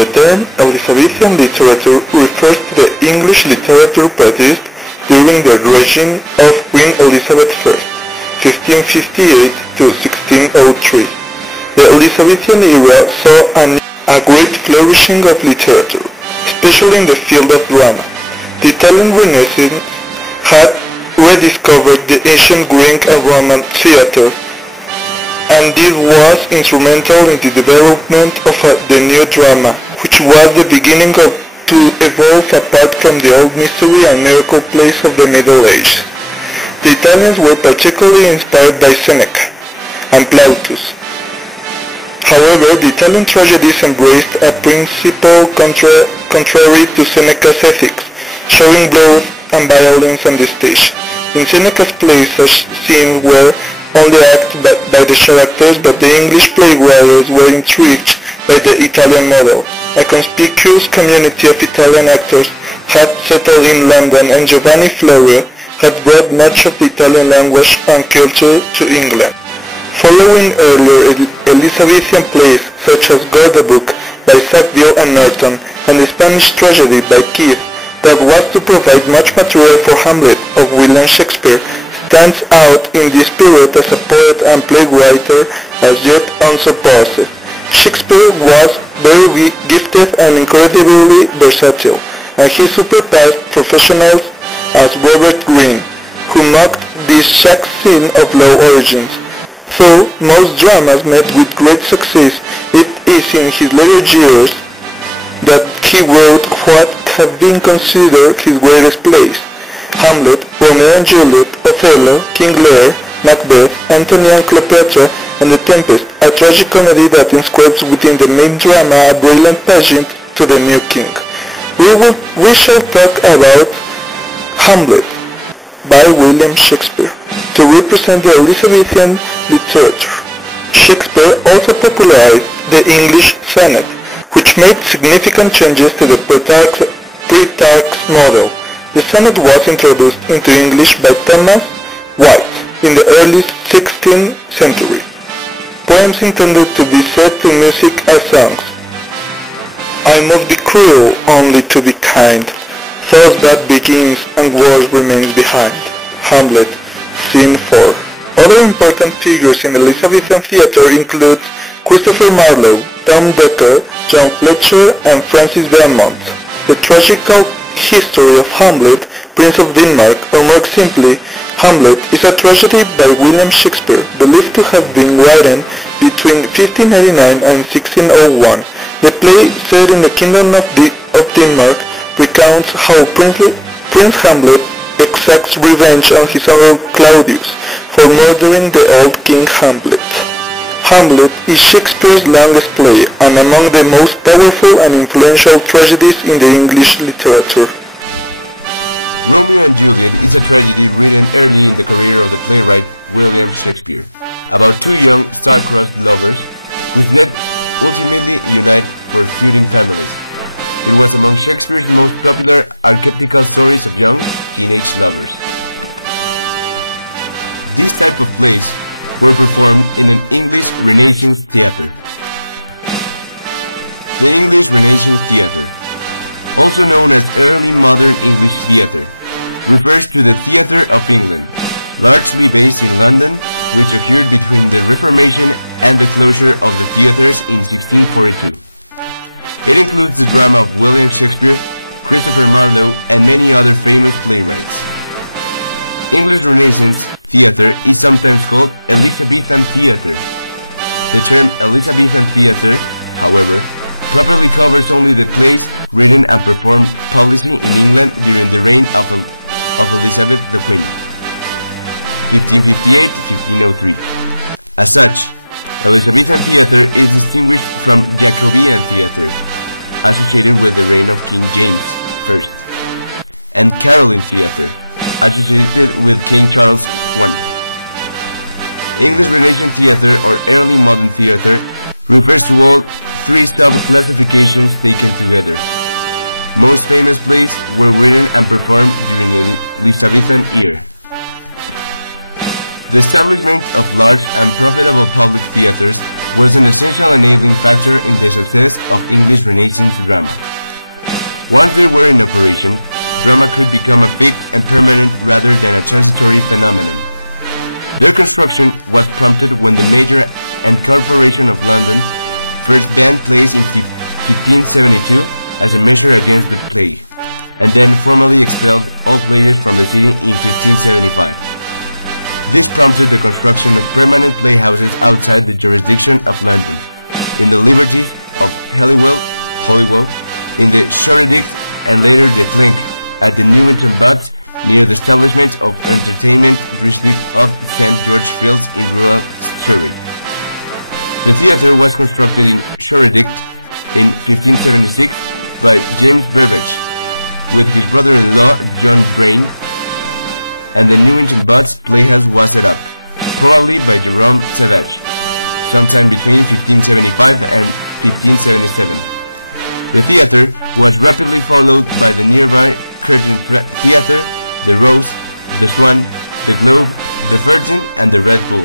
The term Elizabethan literature refers to the English literature produced during the regime of Queen Elizabeth I, 1558 to 1603. The Elizabethan era saw a great flourishing of literature, especially in the field of drama. The Italian Renaissance had rediscovered the ancient Greek and Roman theater, and this was instrumental in the development of the new drama, which was the beginning to evolve apart from the old mystery and miracle plays of the Middle Ages. The Italians were particularly inspired by Seneca and Plautus. However, the Italian tragedies embraced a principle contrary to Seneca's ethics, showing blood and violence on the stage. In Seneca's plays, such scenes were only acted by the characters, but the English playwrights were intrigued by the Italian model. A conspicuous community of Italian actors had settled in London, and Giovanni Florio had brought much of the Italian language and culture to England. Following earlier Elizabethan plays such as Gordebuck by Sackville and Norton, and the Spanish tragedy by Keith, that was to provide much material for Hamlet of William Shakespeare, stands out in this period as a poet and playwright as yet unsurpassed. Shakespeare was very gifted and incredibly versatile, and he surpassed professionals as Robert Greene, who mocked this shack scene of low origins. Though most dramas met with great success, it is in his later years that he wrote what have been considered his greatest plays: Hamlet, Romeo and Juliet, Othello, King Lear, Macbeth, Antony and Cleopatra, and The Tempest, a tragic comedy that inscribes within the main drama a brilliant pageant to the new king. We shall talk about Hamlet by William Shakespeare to represent the Elizabethan literature. Shakespeare also popularized the English sonnet, which made significant changes to the pretext model. The sonnet was introduced into English by Thomas White in the early 16th century. Poems intended to be set to music as songs. I must be cruel only to be kind. Thus bad begins and worse remains behind. Hamlet, Scene 4. Other important figures in Elizabethan theatre include Christopher Marlowe, Tom Dekker, John Fletcher, and Francis Beaumont. The tragical history of Hamlet, Prince of Denmark, or more simply, Hamlet, is a tragedy by William Shakespeare, believed to have been written between 1589 and 1601. The play, set in the Kingdom of Denmark, recounts how Prince Hamlet exacts revenge on his uncle Claudius for murdering the old King Hamlet. Hamlet is Shakespeare's longest play and among the most powerful and influential tragedies in the English literature. Romeo and Juliet is a tragedy written early in the career of the playwright William Shakespeare, about two young star-crossed lovers whose death ultimately unite for feuding families. It was among Shakespeare's most popular archetypal stories of young, teenage lovers. This type of plays were performed in an English Renaissance theatre. The English Renaissance theatre, also known as Early Modern English theatre, refers to the theatre of England, largely based in London, which occurred between the Reformation and the closure of the theatres in 1642. It includes the drama of William Shakespeare, Christopher Marlowe, and many other famous playwrights. English Renaissance theatre is sometimes called Elizabethan theatre. The term Elizabethan theatre, however, properly covers only the plays written and performed publicly in England during the reign of Elizabeth the Queen, 1558-1503. As such, Elizabethan theatre is distinguished from Jacobean theatre, associated with the reign of King James I, and Caroline theatre, associated with King Charles I. English Renaissance theatre or early modern theatre refers to all three sub-classifications taken together. Most famous plays were written and performed during the Elizabethan era. The establishment of large and profitable public theaters was an essential enabling factor in the success of English Renaissance drama. Once they were in operation, drama could become a fixed and permanent rather than a transitory phenomenon. Their construction was prompted when the Mayor and Corporation of London first banned plays in 1572 as a measure against the plague, and then formally expelled all players from the city in 1575. This prompted the construction of permanent playhouses outside the jurisdiction of London, in the liberties of Holywell, in the Shoreditch, and later the Clink, at the Newington Butts, near the establishment of entertainment district of St. George Fields in rural Surrey. The theatre was constructed in Shoreditch in 1576 by James Burbage, with his brother-in-law John Brain, and the Newington Butts Playhouse was set up, probably by Jerome Savage, sometime between 1575 and 1577. The theatre was rapidly followed by the nearby Curtain Theatre, the Rose, the Swan, the Globe, the Virgin, and the Red Bull.